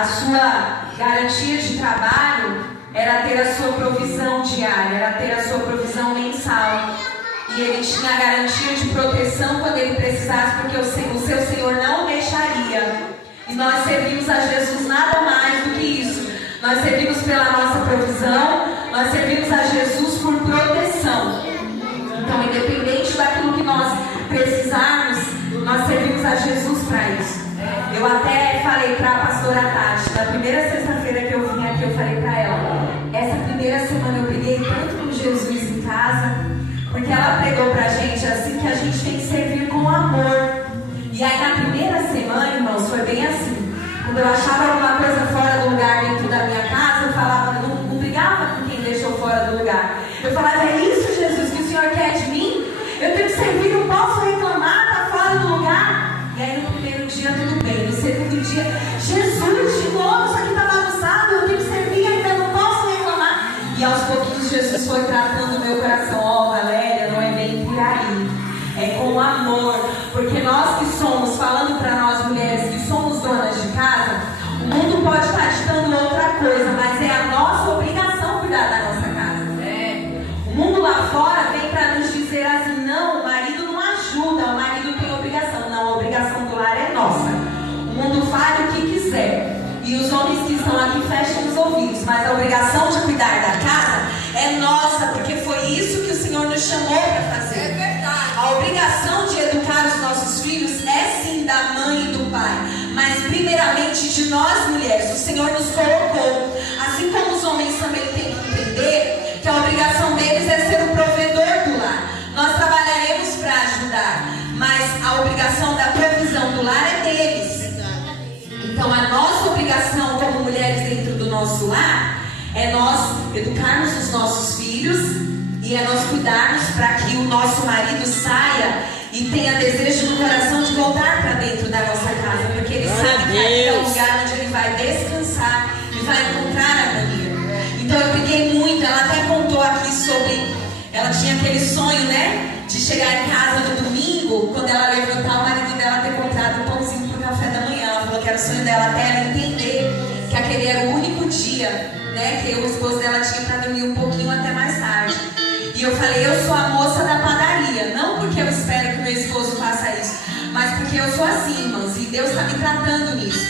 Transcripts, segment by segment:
a sua garantia de trabalho era ter a sua provisão diária, era ter a sua provisão mensal. E ele tinha a garantia de proteção quando ele precisasse, porque o seu Senhor não o deixaria. E nós servimos a Jesus nada mais do que isso. Nós servimos pela nossa provisão, nós servimos a Jesus por proteção. Então, independente daquilo que nós precisarmos, nós servimos a Jesus para isso. Eu até falei para a pastora Tati, na primeira sexta-feira que eu vim aqui, eu falei para ela, essa primeira semana eu briguei tanto com Jesus em casa, porque ela pregou pra gente assim, que a gente tem que servir com amor. E aí na primeira semana, irmãos, foi bem assim. Quando eu achava alguma coisa fora do lugar dentro da minha casa, eu falava, não brigava com quem deixou fora do lugar. Eu falava, é isso, Jesus, que o Senhor quer de mim? Eu tenho que servir, não posso reclamar, tá fora do lugar. E aí no primeiro dia tudo bem, no segundo dia, Jesus, de novo, isso aqui tá bagunçado, eu tenho que servir, ainda não posso reclamar. E aos pouquinhos Jesus foi tratando o meu coração, Valéria, não é bem por aí, é com amor, porque nós que somos, falando para nós mulheres que somos donas de casa, o mundo pode estar ditando outra coisa, mas é a nossa obrigação cuidar da nossa casa. O mundo lá fora vem para nos dizer assim, não, o marido não ajuda, o marido tem obrigação. Não, a obrigação do lar é nossa. O mundo faz o que quiser. E os homens que estão aqui fecham os ouvidos, mas a obrigação de cuidar da casa é nossa, porque foi isso que o Senhor nos chamou para fazer. É verdade. A obrigação de educar os nossos filhos é sim da mãe e do pai, mas primeiramente de nós mulheres. O Senhor nos colocou, assim como os homens também têm que entender que a obrigação deles é ser o provedor do lar. Nós trabalharemos para ajudar, mas a obrigação da provisão do lar é deles. Então a nossa obrigação como mulheres dentro do nosso lar é nós educarmos os nossos filhos e é nós cuidarmos para que o nosso marido saia e tenha desejo no coração de voltar para dentro da nossa casa, porque ele sabe que ali é o lugar onde ele vai descansar e vai encontrar a harmonia. Então eu briguei muito, ela até contou aqui sobre, ela tinha aquele sonho, né, de chegar em casa no domingo, quando ela levantar, o marido dela ter comprado um pãozinho pro café da manhã. Ela falou que era o sonho dela, até ela entender que aquele era o único dia, né, que o esposo dela tinha para dormir um pouquinho até mais tarde. E eu falei, eu sou a moça da padaria, não porque eu espero que meu esposo faça isso, mas porque eu sou assim, irmãos, e Deus está me tratando nisso.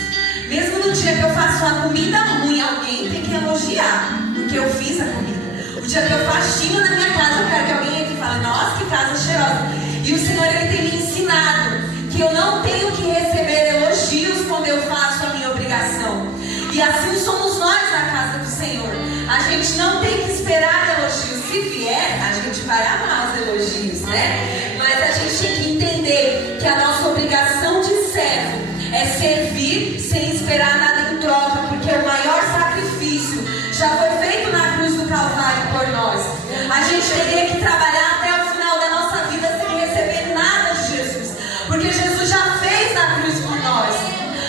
Mesmo no dia que eu faço uma comida ruim, alguém tem que elogiar, porque eu fiz a comida. O dia que eu faxino na minha casa, eu quero que alguém entre e fale, nossa, que casa cheirosa. E o Senhor, Ele tem me ensinado que eu não tenho que receber elogios quando eu faço a minha obrigação. E assim somos nós na casa do Senhor. A gente não tem que esperar elogios. Se vier, a gente vai amar os elogios, né? Mas a gente tem que entender que a nossa obrigação de servo é servir sem esperar nada em troca, porque o maior sacrifício já foi feito na cruz do Calvário por nós. A gente teria que trabalhar até o final da nossa vida sem receber nada de Jesus, porque Jesus já fez na cruz por nós.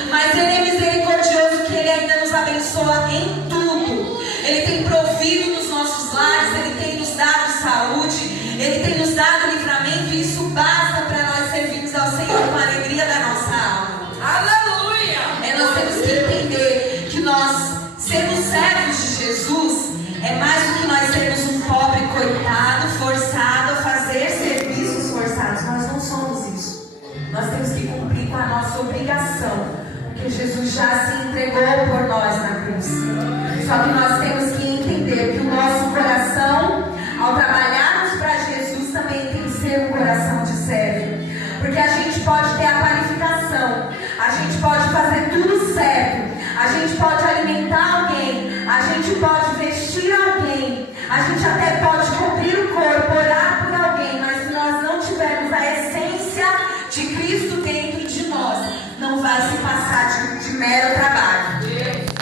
Mas Ele é misericordioso, que Ele ainda nos abençoa em tudo. Ele tem provido nos nossos lares, Ele tem nos dado saúde, Ele tem nos dado livramento, e isso basta para nós servirmos ao Senhor com a alegria da nossa alma. Aleluia! Nós temos que entender que nós sermos servos de Jesus é mais do que nós sermos um pobre coitado forçado a fazer serviços forçados. Nós não somos isso. Nós temos que cumprir com a nossa obrigação, porque Jesus já se entregou por nós na cruz. Só que nós temos que entender que o nosso coração, ao trabalharmos para Jesus, também tem que ser um coração de servo. Porque a gente pode ter a qualificação, a gente pode fazer tudo certo, a gente pode alimentar alguém, a gente pode vestir alguém, a gente até pode cobrir o corpo, orar por alguém, mas se nós não tivermos a essência de Cristo dentro de nós, não vai se passar de mero trabalho.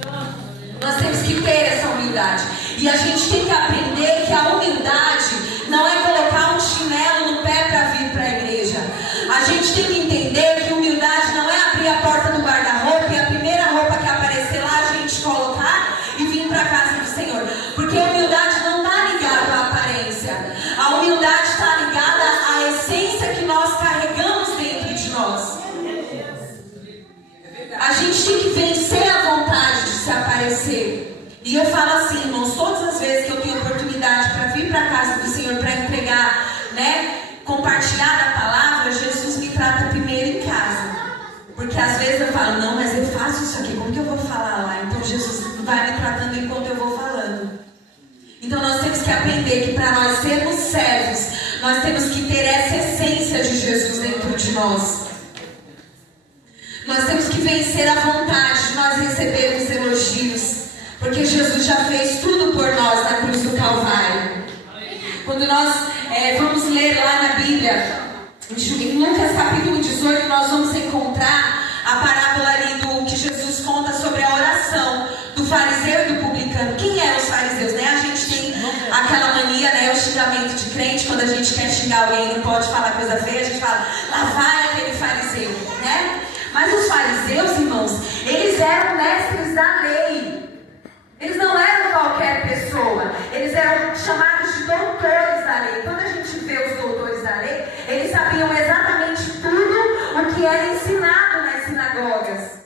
Nós temos que ter essa humildade. E a gente tem que aprender que a humildade não é colocar um chinelo no pé para vir para a igreja. A gente tem que entender que humildade não é abrir a porta do guarda-roupa e a primeira roupa que aparecer lá a gente colocar e vir para a casa do Senhor. Porque a humildade não está ligada à aparência. A humildade está ligada à essência que nós carregamos dentro de nós. A gente tem que vencer a vontade compartilhar da palavra, Jesus me trata primeiro em casa. Porque às vezes eu falo, não, mas eu faço isso aqui, como que eu vou falar lá? Então Jesus vai me tratando enquanto eu vou falando. Então nós temos que aprender que para nós sermos servos, nós temos que ter essa essência de Jesus dentro de nós. Nós temos que vencer a vontade de nós recebermos elogios. Porque Jesus já fez tudo por nós na cruz do Calvário. Quando nós vamos ler lá na Bíblia, em Lucas capítulo 18, nós vamos encontrar a parábola ali do que Jesus conta sobre a oração do fariseu e do publicano. Quem eram os fariseus, né? A gente tem aquela mania, né? O xingamento de crente, quando a gente quer xingar alguém e não pode falar coisa feia, a gente fala, lá vai aquele fariseu, né? Mas os fariseus, irmãos, eles eram mestres da lei. Eles não eram qualquer pessoa. Eles eram chamados de doutores da lei. Quando a gente vê os doutores da lei, eles sabiam exatamente tudo o que era ensinado nas sinagogas.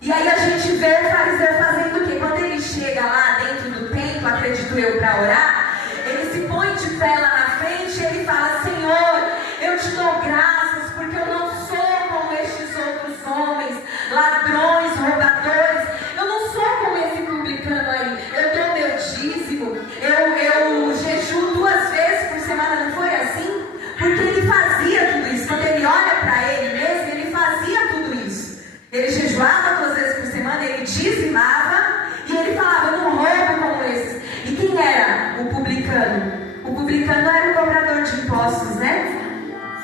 E aí a gente vê o fariseu fazendo o quê? Quando ele chega lá dentro do templo, acredito eu, para orar, ele se põe de pé lá na frente e ele fala, Senhor, eu te dou graças porque eu não sou como estes outros homens, ladrões, roubadores. Eu não sou como esse publicano aí. Eu dou meu dízimo, eu jejuo 2 vezes por semana, não foi assim? Porque ele fazia tudo isso. Quando ele olha para ele mesmo, ele fazia tudo isso. Ele jejuava 2 vezes por semana, ele dizimava e ele falava, eu não roubo como esses. E quem era o publicano? O publicano era o cobrador de impostos, né?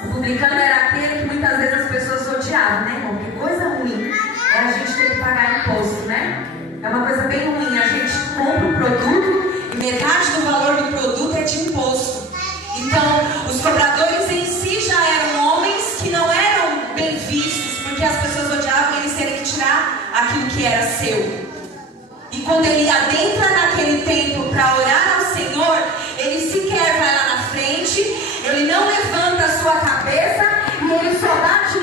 O publicano era aquele que muitas vezes as pessoas odiavam, né, irmão? Que coisa ruim é a gente ter que pagar imposto, né? É uma coisa bem ruim. A gente compra um produto e metade do valor do produto é de imposto. Então, os cobradores em si já eram homens que não eram bem vistos, porque as pessoas odiavam eles terem que tirar aquilo que era seu. E quando ele adentra naquele templo para orar,